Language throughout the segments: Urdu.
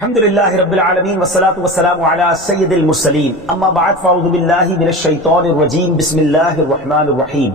الحمد للہ رب العالمین والصلاة والسلام علی سید المرسلین اما بعد فاعوذ باللہ من الشیطان الرجیم بسم اللہ الرحمن الرحیم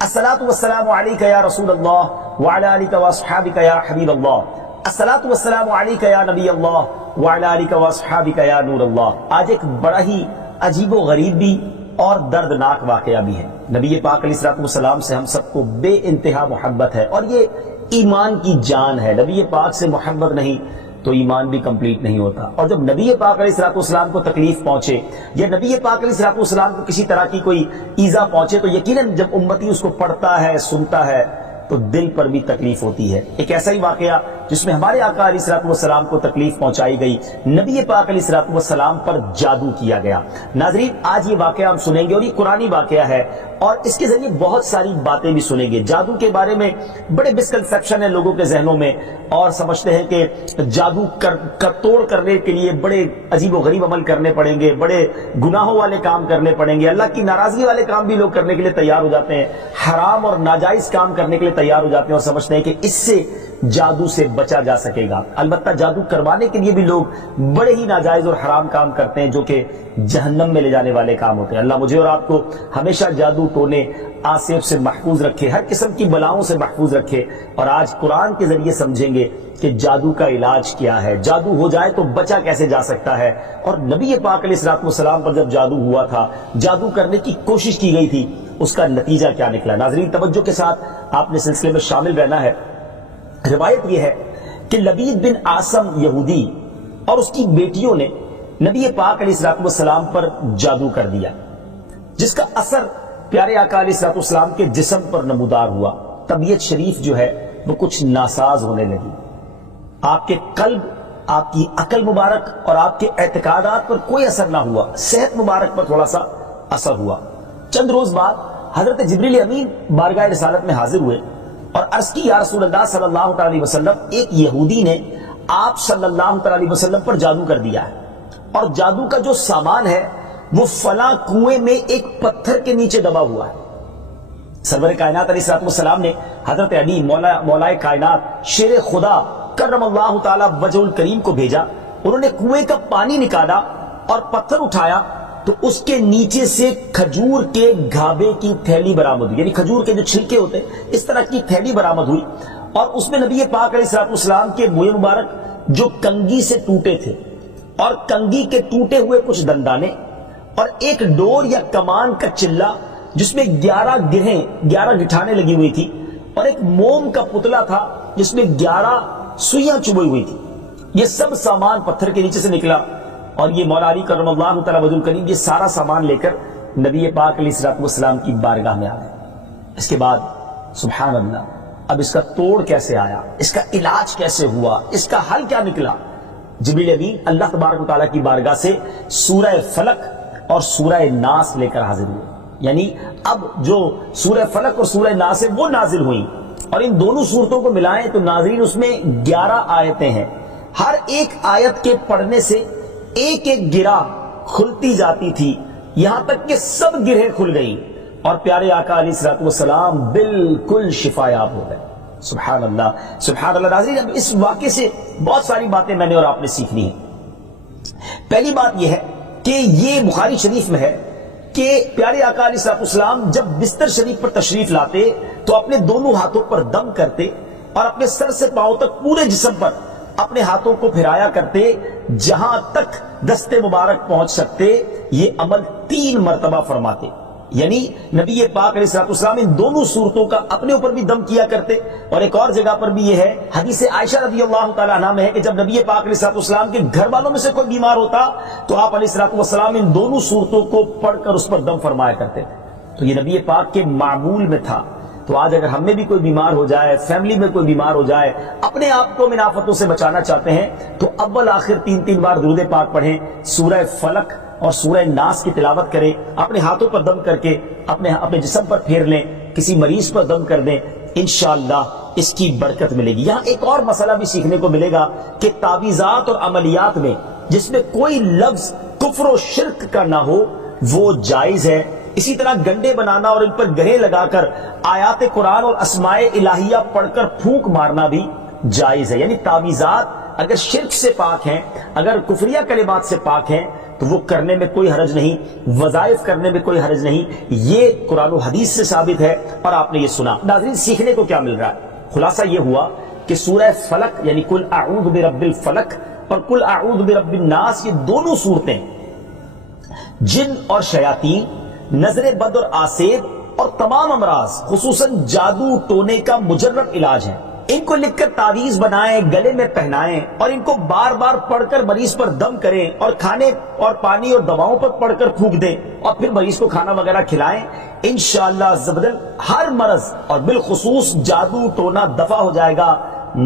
الصلاة والسلام علیک یا رسول اللہ وعلی آلک واصحابک یا حبیب اللہ الصلاة والسلام علیک یا نبی اللہ وعلی آلک واصحابک یا نور اللہ۔ آج ایک بڑا ہی عجیب و غریب بھی اور دردناک واقعہ بھی ہے۔ نبی پاک علیہ السلام سے ہم سب کو بے انتہا محبت ہے اور یہ ایمان کی جان ہے۔ نبی پاک سے محبت نہیں تو ایمان بھی کمپلیٹ نہیں ہوتا، اور جب نبی پاک علیہ السلام کو تکلیف پہنچے یا نبی پاک علیہ السلام کو کسی طرح کی کوئی ایذا پہنچے تو یقیناً جب امتی اس کو پڑھتا ہے سنتا ہے تو دل پر بھی تکلیف ہوتی ہے۔ ایک ایسا ہی واقعہ جس میں ہمارے آقا علیہ السلام کو تکلیف پہنچائی گئی، نبی پاک علیہ السلام پر جادو کیا گیا۔ ناظرین، آج یہ واقعہ ہم سنیں گے اور یہ قرآنی واقعہ ہے اور اس کے ذریعے بہت ساری باتیں بھی سنیں گے۔ جادو کے بارے میں بڑے مسکنسیپشن ہیں لوگوں کے ذہنوں میں، اور سمجھتے ہیں کہ جادو توڑ کرنے کے لیے بڑے عجیب و غریب عمل کرنے پڑیں گے، بڑے گناہوں والے کام کرنے پڑیں گے، اللہ کی ناراضگی والے کام بھی لوگ کرنے کے لیے تیار ہو جاتے ہیں، حرام اور ناجائز کام کرنے کے لیے تیار ہو جاتے ہیں اور سمجھتے ہیں کہ اس سے جادو سے بچا جا سکے گا۔ البتہ جادو کروانے کے لیے بھی لوگ بڑے ہی ناجائز اور حرام کام کرتے ہیں جو کہ جہنم میں لے جانے والے کام ہوتے ہیں۔ اللہ مجھے اور آپ کو ہمیشہ جادو ٹونے آصف سے محفوظ رکھے، ہر قسم کی بلاؤں سے محفوظ رکھے، اور آج قرآن کے ذریعے سمجھیں گے کہ جادو کا علاج کیا ہے، جادو ہو جائے تو بچا کیسے جا سکتا ہے، اور نبی پاک علیہ السلام پر جب جادو ہوا تھا، جادو کرنے کی کوشش کی گئی تھی، اس کا نتیجہ کیا نکلا۔ ناظرین، توجہ کے ساتھ آپ نے سلسلے میں شامل رہنا ہے۔ روایت یہ ہے کہ لبید بن عاصم یہودی اور اس کی بیٹیوں نے نبی پاک علیہ السلام پر جادو کر دیا، جس کا اثر پیارے آقا علیہ السلام کے جسم پر نمودار ہوا۔ طبیعت شریف جو ہے وہ کچھ ناساز ہونے لگی، آپ کے قلب، آپ کی عقل مبارک اور آپ کے اعتقادات پر کوئی اثر نہ ہوا، صحت مبارک پر تھوڑا سا اثر ہوا۔ چند روز بعد حضرت جبریل امین بارگاہ رسالت میں حاضر ہوئے اور عرض کی، یا رسول اللہ صلی اللہ علیہ وسلم، ایک یہودی نے آپ صلی اللہ علیہ وسلم پر جادو کر دیا ہے، اور جادو کا جو سامان ہے وہ فلاں کنویں میں ایک پتھر کے نیچے دبا ہوا ہے۔ سرور کائنات علیہ السلام نے حضرت علی مولا کائنات شیر خدا کرم اللہ تعالی وجہ الکریم کو بھیجا۔ انہوں نے کنویں کا پانی نکالا اور پتھر اٹھایا تو اس کے نیچے سے کھجور کے گھابے کی تھیلی برآمد ہوئی، یعنی کھجور کے جو چھلکے ہوتے ہیں اس طرح کی تھیلی برآمد ہوئی، اور اس میں نبی پاک علیہ السلام کے منہ مبارک جو کنگھی سے ٹوٹے تھے، اور کنگھی کے ٹوٹے ہوئے کچھ دندانے، اور ایک ڈور یا کمان کا چلہ جس میں 11 گٹھانے لگی ہوئی تھی، اور ایک موم کا پتلا تھا جس میں 11 سوئیاں چبھی ہوئی تھی۔ یہ سب سامان پتھر کے نیچے سے نکلا، اور یہ مولا علی کرم اللہ تعالی وجہ الکریم یہ سارا سامان لے کر نبی پاک علیہ السلام کی بارگاہ میں آ گئے۔ اس کے بعد سبحان اللہ، اب اس کا توڑ کیسے آیا، اس کا علاج کیسے ہوا، اس کا حل کیا نکلا؟ جبریل امین اللہ تبارک و تعالیٰ کی بارگاہ سے سورہ فلق اور سورہ ناس لے کر حاضر ہوئے، یعنی اب جو سورہ فلق اور سورہ ناس ہے وہ نازل ہوئی، اور ان دونوں صورتوں کو ملائیں تو ناظرین اس میں 11 آیتیں ہیں۔ ہر ایک آیت کے پڑھنے سے ایک ایک گرہ کھلتی جاتی تھی، یہاں تک کہ سب گرہیں کھل گئی اور پیارے آقا علیہ السلام بالکل شفایاب ہو گئے۔ سبحان اللہ، سبحان اللہ۔ ناظرین، اب اس واقعے سے بہت ساری باتیں میں نے اور آپ نے سیکھنی ہیں۔ پہلی بات یہ ہے کہ یہ بخاری شریف میں ہے کہ پیارے آقا علیہ السلام جب بستر شریف پر تشریف لاتے تو اپنے دونوں ہاتھوں پر دم کرتے اور اپنے سر سے پاؤں تک پورے جسم پر اپنے ہاتھوں کو پھرایا کرتے، جہاں تک دست مبارک پہنچ سکتے یہ عمل 3 مرتبہ فرماتے، یعنی نبی پاک علیہ السلام ان دونوں صورتوں کا اپنے اوپر بھی دم کیا کرتے۔ اور ایک اور جگہ پر بھی یہ ہے، حدیث عائشہ رضی اللہ تعالیٰ عنہ میں ہے کہ جب نبی پاک علیہ السلام کے گھر والوں میں سے کوئی بیمار ہوتا تو آپ علیہ السلام ان دونوں صورتوں کو پڑھ کر اس پر دم فرمایا کرتے تھے۔ تو یہ نبی پاک کے معمول میں تھا۔ تو آج اگر ہم میں بھی کوئی بیمار ہو جائے، فیملی میں کوئی بیمار ہو جائے، اپنے آپ کو من آفتوں سے بچانا چاہتے ہیں تو اول آخر 3 بار درود پاک پڑھیں، سورہ فلق اور سورہ ناس کی تلاوت کریں، اپنے ہاتھوں پر دم کر کے اپنے جسم پر پھیر لیں، کسی مریض پر دم کر دیں، انشاءاللہ اس کی برکت ملے گی۔ یہاں ایک اور مسئلہ بھی سیکھنے کو ملے گا کہ تعویذات اور عملیات میں جس میں کوئی لفظ کفر و شرک کا نہ ہو وہ جائز ہے۔ اسی طرح گنڈے بنانا اور ان پر گرے لگا کر آیات قرآن اور اسماء الہیہ پڑھ کر پھونک مارنا بھی جائز ہے، یعنی تعویذات اگر شرک سے پاک ہیں، اگر کفریہ کلمات سے پاک ہیں تو وہ کرنے میں کوئی حرج نہیں، وظائف کرنے میں کوئی حرج نہیں، یہ قرآن و حدیث سے ثابت ہے اور آپ نے یہ سنا۔ ناظرین سیکھنے کو کیا مل رہا ہے؟ خلاصہ یہ ہوا کہ سورہ فلق یعنی قل اعوذ برب الفلق اور قل اعوذ برب الناس، یہ دونوں صورتیں جن اور شیاطین، نظر بد اور آسیب اور تمام امراض خصوصاً جادو ٹونے کا مجرب علاج ہیں۔ ان کو لکھ کر تعویذ بنائیں، گلے میں پہنائیں اور ان کو بار بار پڑھ کر مریض پر دم کریں اور کھانے اور پانی اور دواؤں پر پڑھ کر پھونک دیں اور پھر مریض کو کھانا وغیرہ کھلائیں، انشاءاللہ عز و جل ہر مرض اور بالخصوص جادو ٹونا دفع ہو جائے گا،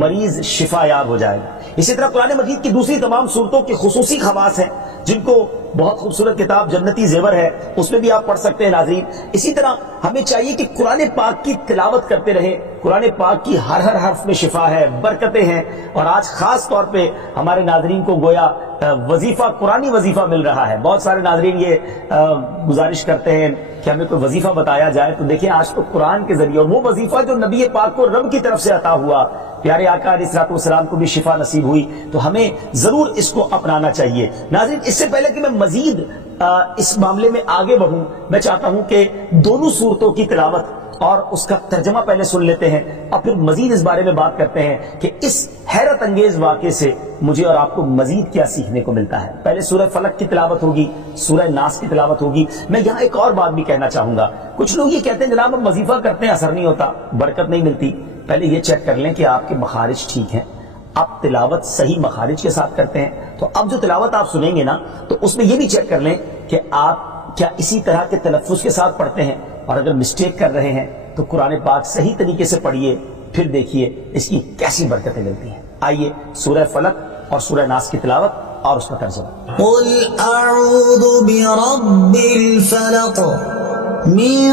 مریض شفا یاب ہو جائے گا۔ اسی طرح قرآن مجید کی دوسری تمام صورتوں کی خصوصی خواص ہیں جن کو بہت خوبصورت کتاب جنتی زیور ہے اس میں بھی آپ پڑھ سکتے ہیں ناظرین۔ اسی طرح ہمیں چاہیے کہ قرآن پاک کی تلاوت کرتے رہیں، قرآن پاک کی ہر حرف میں شفا ہے، برکتیں ہیں، اور آج خاص طور پہ ہمارے ناظرین کو گویا وظیفہ، قرآنی وظیفہ مل رہا ہے۔ بہت سارے ناظرین یہ گزارش کرتے ہیں کہ ہمیں کوئی وظیفہ بتایا جائے، تو دیکھیں آج تو قرآن کے ذریعے، اور وہ وظیفہ جو نبی پاک کو رب کی طرف سے عطا ہوا، پیارے آقا علیہ الصلوۃ والسلام کو بھی شفا نصیب ہوئی، تو ہمیں ضرور اس کو اپنانا چاہیے۔ ناظرین اس سے پہلے کہ میں مزید اس معاملے میں آگے بڑھوں، میں چاہتا ہوں کہ دونوں صورتوں کی تلاوت اور اس کا ترجمہ پہلے سن لیتے ہیں اور پھر مزید اس بارے میں بات کرتے ہیں کہ اس حیرت انگیز واقعے سے مجھے اور آپ کو مزید کیا سیکھنے کو ملتا ہے۔ پہلے سورہ فلق کی تلاوت ہوگی، سورہ ناس کی تلاوت ہوگی۔ میں یہاں ایک اور بات بھی کہنا چاہوں گا، کچھ لوگ یہ کہتے ہیں جناب ہم وظیفہ کرتے ہیں اثر نہیں ہوتا، برکت نہیں ملتی۔ پہلے یہ چیک کر لیں کہ آپ کے مخارج ٹھیک ہیں، آپ تلاوت صحیح مخارج کے ساتھ کرتے ہیں۔ تو اب جو تلاوت آپ سنیں گے نا تو اس میں یہ بھی چیک کر لیں کہ آپ کیا اسی طرح کے تلفظ کے ساتھ پڑھتے ہیں، اور اگر مسٹیک کر رہے ہیں تو قرآن پاک صحیح طریقے سے پڑھیے، پھر دیکھیے اس کی کیسی برکتیں ملتی ہیں۔ آئیے سورہ فلق اور سورہ ناس کی تلاوت اور اس کا ترجمہ۔ قل اعوذ برب الفلق من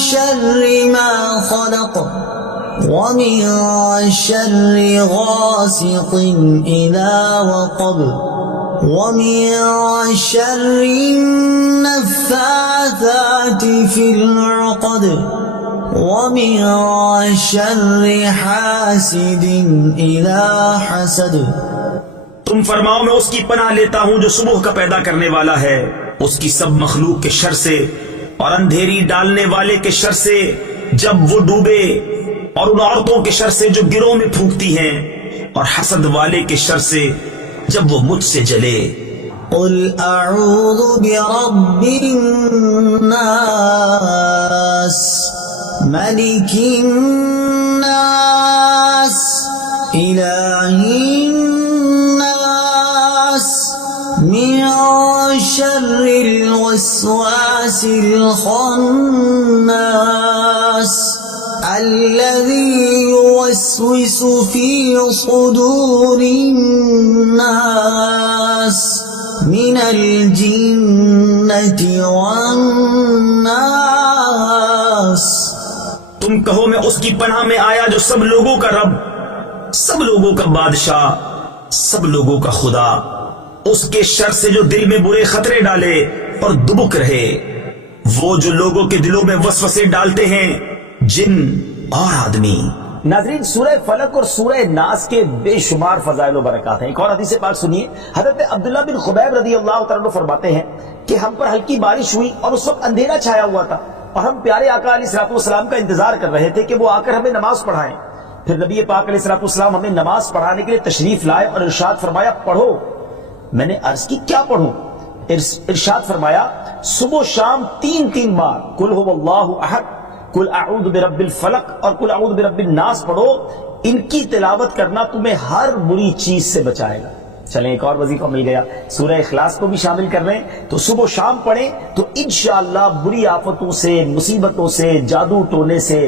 شر ما خلق ومن شر غاسق اذا وقب ومن شر النفاثات في العقد ومن شر حاسد اذا حسد۔ تم فرماؤ میں اس کی پناہ لیتا ہوں جو صبح کا پیدا کرنے والا ہے، اس کی سب مخلوق کے شر سے اور اندھیری ڈالنے والے کے شر سے جب وہ ڈوبے، اور ان عورتوں کے شر سے جو گروہ میں پھونکتی ہیں، اور حسد والے کے شر سے جب وہ مجھ سے جلے۔ قل اعوذ برب الناس ملک الناس الہ الناس من شر الوسواس الخناس الذي يوسوس في صدور الناس من الجنة والناس۔ تم کہو میں اس کی پناہ میں آیا جو سب لوگوں کا رب، سب لوگوں کا بادشاہ، سب لوگوں کا خدا، اس کے شر سے جو دل میں برے خطرے ڈالے اور دبک رہے، وہ جو لوگوں کے دلوں میں وسوسے ڈالتے ہیں، جن اور آدمی۔ ناظرین سورہ فلق اور سورہ ناس کے بے شمار فضائل و برکات ہیں۔ ایک اور حدیث پاک سنیے، حضرت عبداللہ بن خبیب رضی اللہ تعالیٰ عنہ فرماتے ہیں کہ ہم پر ہلکی بارش ہوئی اور اس وقت اندھیرا چھایا ہوا تھا، اور ہم پیارے آقا علیہ الصلوۃ والسلام کا انتظار کر رہے تھے کہ وہ آ کر ہمیں نماز پڑھائیں۔ پھر نبی پاک علیہ الصلوۃ والسلام ہمیں نماز پڑھانے کے لیے تشریف لائے اور ارشاد فرمایا پڑھو۔ میں نے عرض کی کیا پڑھوں؟ ارشاد فرمایا صبح و شام 3 بار قل هو اللہ احد، قل اعوذ برب الفلق اور قل اعوذ برب الناس پڑھو، ان کی تلاوت کرنا تمہیں ہر بری چیز سے بچائے گا۔ چلیں ایک اور وظیفہ مل گیا، سورہ اخلاص کو بھی شامل کر رہے ہیں، تو صبح و شام پڑھیں تو انشاءاللہ بری آفتوں سے، مصیبتوں سے، جادو ٹونے سے،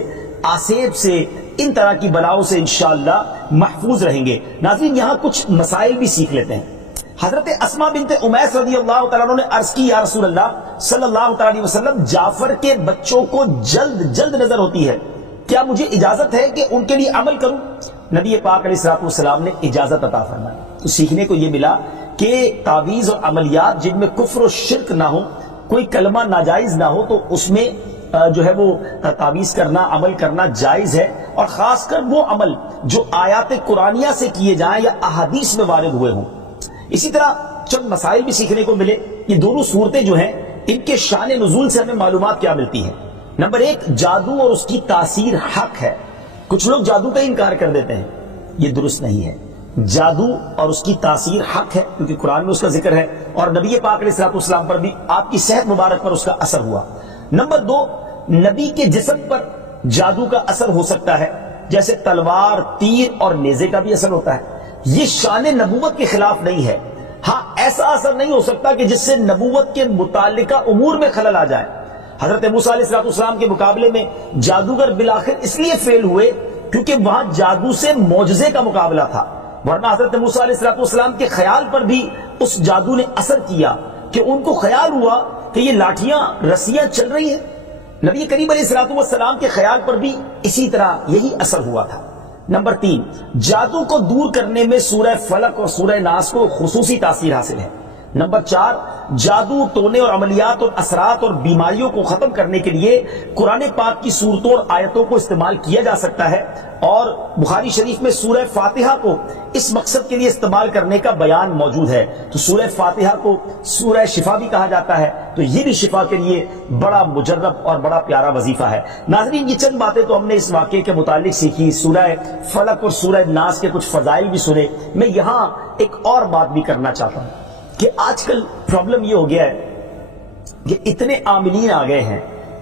آسیب سے، ان طرح کی بلاؤں سے انشاءاللہ محفوظ رہیں گے۔ ناظرین یہاں کچھ مسائل بھی سیکھ لیتے ہیں۔ حضرت اسماء بنت امیس رضی اللہ تعالیٰ عنہ نے عرض کی یا رسول اللہ صلی اللہ تعالیٰ علیہ وسلم، جعفر کے بچوں کو جلد نظر ہوتی ہے، کیا مجھے اجازت ہے کہ ان کے لیے عمل کروں؟ نبی پاک علیہ الصلوۃ والسلام نے اجازت عطا فرمائی۔ تو سیکھنے کو یہ ملا کہ تعویذ اور عملیات جن میں کفر و شرک نہ ہو، کوئی کلمہ ناجائز نہ ہو، تو اس میں جو ہے وہ تعویذ کرنا، عمل کرنا جائز ہے، اور خاص کر وہ عمل جو آیات قرآنیہ سے کیے جائیں یا احادیث میں وارد ہوئے ہوں۔ اسی طرح چند مسائل بھی سیکھنے کو ملے۔ یہ دونوں صورتیں جو ہیں ان کے شان نزول سے ہمیں معلومات کیا ملتی ہیں۔ نمبر ایک، جادو اور اس کی تاثیر حق ہے۔ کچھ لوگ جادو کا انکار کر دیتے ہیں، یہ درست نہیں ہے۔ جادو اور اس کی تاثیر حق ہے کیونکہ قرآن میں اس کا ذکر ہے، اور نبی پاک علیہ الصلوۃ والسلام پر بھی آپ کی صحت مبارک پر اس کا اثر ہوا۔ نمبر دو، نبی کے جسم پر جادو کا اثر ہو سکتا ہے، جیسے تلوار، تیر اور نیزے کا بھی اثر ہوتا ہے۔ یہ شان نبوت کے خلاف نہیں ہے۔ ہاں، ایسا اثر نہیں ہو سکتا کہ جس سے نبوت کے متعلقہ امور میں خلل آ جائے۔ حضرت موسیٰ علیہ الصلوۃ والسلام کے مقابلے میں جادوگر بالآخر اس لیے فیل ہوئے کیونکہ وہاں جادو سے معجزے کا مقابلہ تھا، ورنہ حضرت موسیٰ علیہ الصلوۃ والسلام کے خیال پر بھی اس جادو نے اثر کیا کہ ان کو خیال ہوا کہ یہ لاٹھیاں، رسیاں چل رہی ہیں۔ نبی کریم علیہ الصلوۃ والسلام کے خیال پر بھی اسی طرح یہی اثر ہوا تھا۔ نمبر تین، جادو کو دور کرنے میں سورہ فلق اور سورہ ناس کو خصوصی تاثیر حاصل ہے۔ نمبر چار، جادو، ٹونے اور عملیات اور اثرات اور بیماریوں کو ختم کرنے کے لیے قرآن پاک کی صورتوں اور آیتوں کو استعمال کیا جا سکتا ہے، اور بخاری شریف میں سورہ فاتحہ کو اس مقصد کے لیے استعمال کرنے کا بیان موجود ہے۔ تو سورہ فاتحہ کو سورہ شفا بھی کہا جاتا ہے، تو یہ بھی شفا کے لیے بڑا مجرب اور بڑا پیارا وظیفہ ہے۔ ناظرین، یہ چند باتیں تو ہم نے اس واقعے کے متعلق سیکھی، سورہ فلق اور سورہ ناس کے کچھ فضائل بھی سنے۔ میں یہاں ایک اور بات بھی کرنا چاہتا ہوں کہ آج کل پرابلم یہ ہو گیا ہے کہ اتنے عاملین آ گئے ہیں،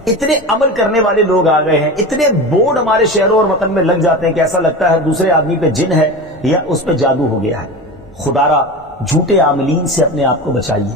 اتنے عمل کرنے والے لوگ آ گئے ہیں، اتنے بورڈ ہمارے شہروں اور وطن میں لگ جاتے ہیں کہ ایسا لگتا ہے دوسرے آدمی پہ جن ہے یا اس پہ جادو ہو گیا ہے۔ خدا را جھوٹے عاملین سے اپنے آپ کو بچائیے۔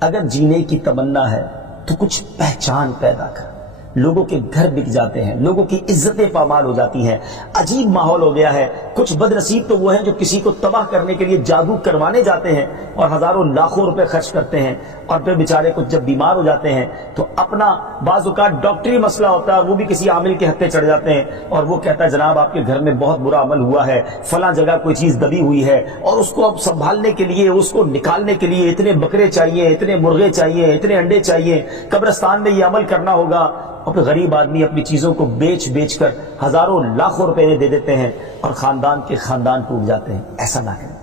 اگر جینے کی تمنا ہے تو کچھ پہچان پیدا کر۔ لوگوں کے گھر بک جاتے ہیں، لوگوں کی عزتیں پامال ہو جاتی ہیں، عجیب ماحول ہو گیا ہے۔ کچھ بد نصیب تو وہ ہیں جو کسی کو تباہ کرنے کے لیے جادو کروانے جاتے ہیں اور ہزاروں لاکھوں روپے خرچ کرتے ہیں، اور پھر بیچارے کچھ جب بیمار ہو جاتے ہیں تو اپنا بعض اوقات ڈاکٹری مسئلہ ہوتا ہے، وہ بھی کسی عامل کے ہتھے چڑھ جاتے ہیں اور وہ کہتا ہے جناب آپ کے گھر میں بہت برا عمل ہوا ہے، فلاں جگہ کوئی چیز دبی ہوئی ہے، اور اس کو اب سنبھالنے کے لیے، اس کو نکالنے کے لیے اتنے بکرے چاہیے، اتنے مرغے چاہیے، اتنے انڈے چاہیے، قبرستان میں یہ عمل کرنا ہوگا۔ اور غریب آدمی اپنی چیزوں کو بیچ کر ہزاروں لاکھوں روپے دے دیتے ہیں اور خاندان کے خاندان ٹوٹ جاتے ہیں۔ ایسا نہ کریں،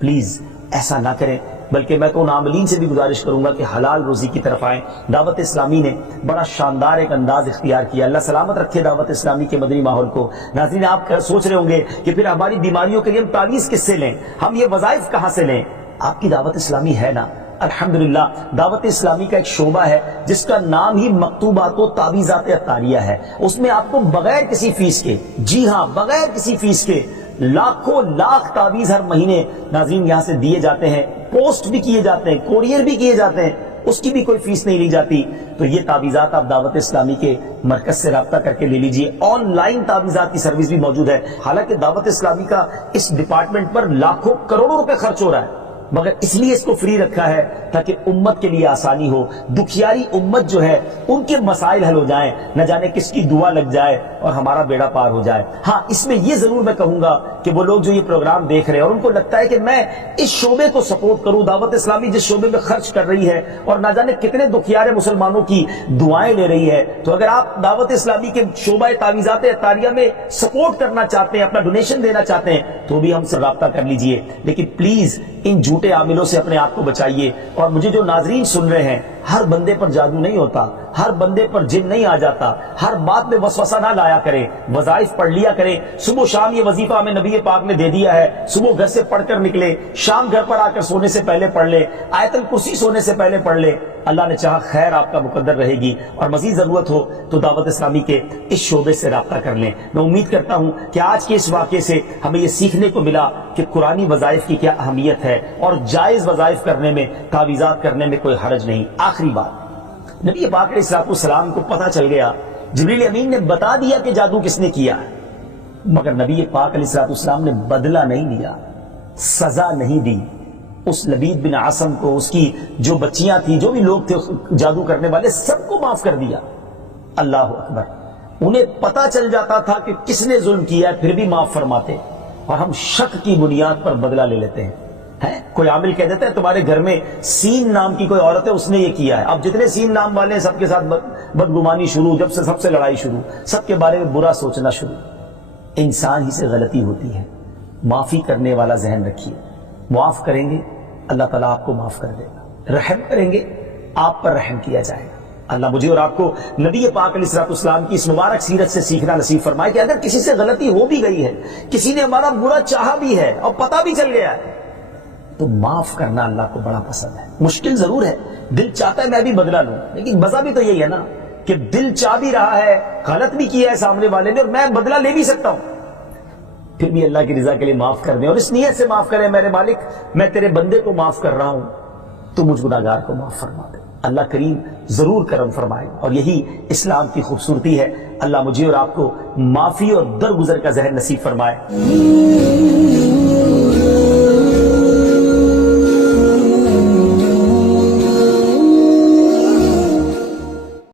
پلیز ایسا نہ کریں۔ بلکہ میں تو ان عاملین سے بھی گزارش کروں گا کہ حلال روزی کی طرف آئیں۔ دعوت اسلامی نے بڑا شاندار ایک انداز اختیار کیا، اللہ سلامت رکھے دعوت اسلامی کے مدنی ماحول کو۔ ناظرین، آپ سوچ رہے ہوں گے کہ پھر ہماری بیماریوں کے لیے ہم تعویذ کس سے لیں، ہم یہ وظائف کہاں سے لیں؟ آپ کی دعوت اسلامی ہے نا۔ الحمدللہ دعوت اسلامی کا ایک شعبہ ہے جس کا نام ہی مکتوبات و تعویذات عطاریہ ہے۔ اس میں آپ کو بغیر کسی فیس کے، جی ہاں بغیر کسی فیس کے، لاکھوں لاکھ تعویذ ہر مہینے ناظرین یہاں سے دیے جاتے ہیں، پوسٹ بھی کیے جاتے ہیں، کوریئر بھی کیے جاتے ہیں، اس کی بھی کوئی فیس نہیں لی جاتی۔ تو یہ تعویذات آپ دعوت اسلامی کے مرکز سے رابطہ کر کے لے لیجئے۔ آن لائن تعویذات کی سروس بھی موجود ہے۔ حالانکہ دعوت اسلامی کا اس ڈپارٹمنٹ پر لاکھوں کروڑوں روپے خرچ ہو رہا ہے، مگر اس لیے اس کو فری رکھا ہے تاکہ امت کے لیے آسانی ہو، دکھیاری امت جو ہے ان کے مسائل حل ہو جائیں، نہ جانے کس کی دعا لگ جائے اور ہمارا بیڑا پار ہو جائے۔ ہاں، اس میں یہ ضرور میں کہوں گا کہ وہ لوگ جو یہ پروگرام دیکھ رہے ہیں اور ان کو لگتا ہے کہ میں اس شعبے کو سپورٹ کروں، دعوت اسلامی جس شعبے میں خرچ کر رہی ہے اور نہ جانے کتنے دکھیارے مسلمانوں کی دعائیں لے رہی ہے، تو اگر آپ دعوت اسلامی کے شعبہ تعویذات عطاریہ میں سپورٹ کرنا چاہتے ہیں، اپنا ڈونیشن دینا چاہتے ہیں، تو بھی ہم سے رابطہ کر لیجئے۔ لیکن پلیز ان جھوٹے عاملوں سے اپنے آپ کو بچائیے۔ اور مجھے جو ناظرین سن رہے ہیں، ہر بندے پر جادو نہیں ہوتا، ہر بندے پر جن نہیں آ جاتا، ہر بات میں وسوسہ نہ لایا کریں، وظائف پڑھ لیا کریں۔ صبح و شام یہ وظیفہ ہمیں نبی پاک نے دے دیا ہے، صبح گھر سے پڑھ کر نکلے، شام گھر پر آ کر سونے سے پہلے پڑھ لے، آیت الکرسی سونے سے پہلے پڑھ لے۔ اللہ نے چاہا خیر آپ کا مقدر رہے گی، اور مزید ضرورت ہو تو دعوت اسلامی کے اس شعبے سے رابطہ کر لیں۔ میں امید کرتا ہوں کہ آج کے اس واقعے سے ہمیں یہ سیکھنے کو ملا کہ قرآنی وظائف کی کیا اہمیت ہے، اور جائز وظائف کرنے میں، تعویذات کرنے میں کوئی حرج نہیں۔ آخری بات، نبی پاک علیہ الصلوۃ والسلام کو پتہ چل گیا، جبریل امین نے بتا دیا کہ جادو کس نے کیا، مگر نبی پاک علیہ الصلوۃ والسلام نے بدلہ نہیں لیا، سزا نہیں دی۔ اس لبید بن عاصم کو، اس کی جو بچیاں تھیں، جو بھی لوگ تھے جادو کرنے والے، سب کو معاف کر دیا۔ اللہ اکبر! انہیں پتہ چل جاتا تھا کہ کس نے ظلم کیا ہے، پھر بھی معاف فرماتے، اور ہم شک کی بنیاد پر بدلہ لے لیتے ہیں۔ کوئی عامل کہہ دیتا ہے تمہارے گھر میں سین نام کی کوئی عورت ہے، اس نے یہ کیا ہے، اب جتنے سین نام والے ہیں سب کے ساتھ بدگمانی شروع، جب سے سب سے لڑائی شروع، سب کے بارے میں برا سوچنا شروع۔ انسان ہی سے غلطی ہوتی ہے. معافی کرنے والا ذہن رکھیے. معاف کریں گے اللہ تعالیٰ آپ کو معاف کر دے گا. رحم کریں گے آپ پر رحم کیا جائے گا. اللہ مجھے اور آپ کو نبی پاک علیہ الصلوۃ والسلام کی اس مبارک سیرت سے سیکھنا نصیب فرمائے کہ اگر کسی سے غلطی ہو بھی گئی ہے, کسی نے ہمارا برا چاہا بھی ہے اور پتہ بھی چل گیا ہے, تو معاف کرنا اللہ کو بڑا پسند ہے. مشکل ضرور ہے, دل چاہتا ہے میں بھی بدلہ لوں, لیکن مزہ بھی تو یہی ہے نا کہ دل چاہ بھی رہا ہے, غلط بھی کیا ہے سامنے والے نے, اور میں بدلہ لے بھی سکتا ہوں, پھر بھی اللہ کی رضا کے لیے معاف کر دیں اور اس نیت سے معاف کریں میرے مالک میں تیرے بندے کو معاف کر رہا ہوں, تو مجھ گناہگار کو معاف فرما دے. اللہ کریم ضرور کرم فرمائے, اور یہی اسلام کی خوبصورتی ہے. اللہ مجھے اور آپ کو معافی اور درگزر کا ذہن نصیب فرمائے.